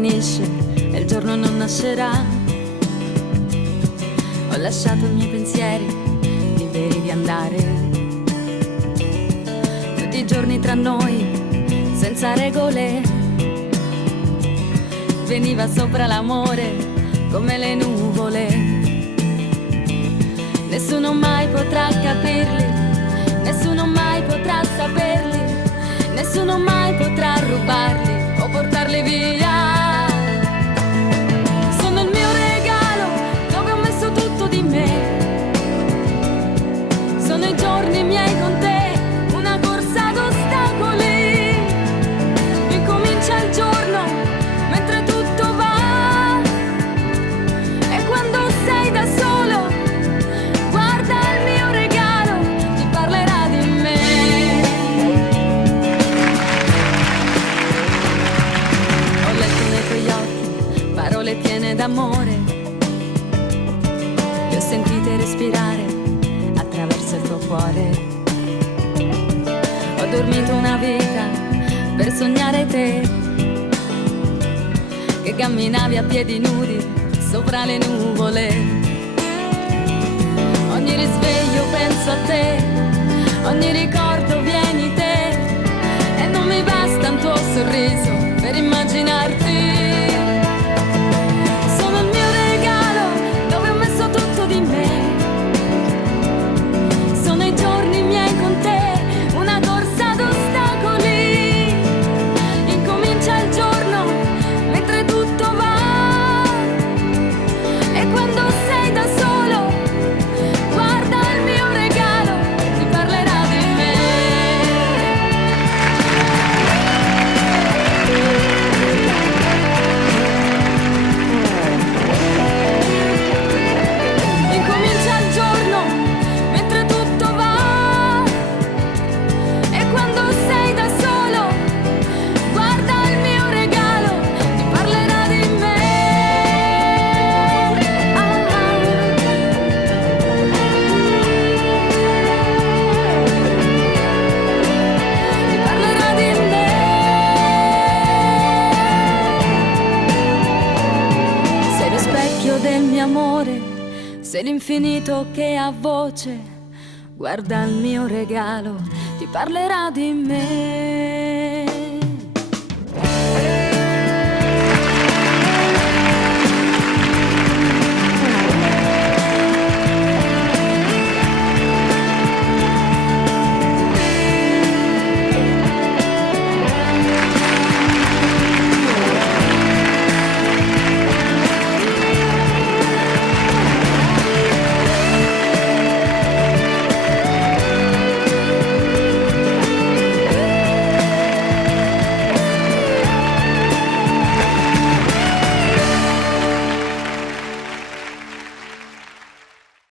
finisce e il giorno non nascerà. Ho lasciato i miei pensieri liberi di andare, tutti i giorni tra noi, senza regole. Veniva sopra l'amore come le nuvole. Nessuno mai potrà capirli, nessuno mai potrà saperli, nessuno mai potrà rubarli o portarli via. Sono il mio regalo dove ho messo tutto di me. Sono i giorni miei con te, una corsa ad ostacoli. Incomincia il giorno mentre tutto va, e quando sei da solo guarda il mio regalo, ti parlerà di me. Ho letto nei tuoi occhi parole piene d'amore, le ho sentite respirare attraverso il tuo cuore. Ho dormito una vita per sognare te, che camminavi a piedi nudi sopra le nuvole. Ogni risveglio penso a te, ogni ricordo vieni te, e non mi basta un tuo sorriso per immaginarti. Sono il mio regalo dove ho messo tutto di me. Sono i giorni miei con te, una corsa ad ostacoli. Incomincia il giorno mentre tutto va, e quando sei da solo guarda il mio regalo, ti parlerà di me. Incomincia il giorno mentre tutto va, e quando sei da solo guarda il mio regalo, ti parlerà di me. Ti parlerà di me. Sei lo specchio del mio amore, sei l'infinito che ha voce, guarda il mio regalo, ti parlerà di me.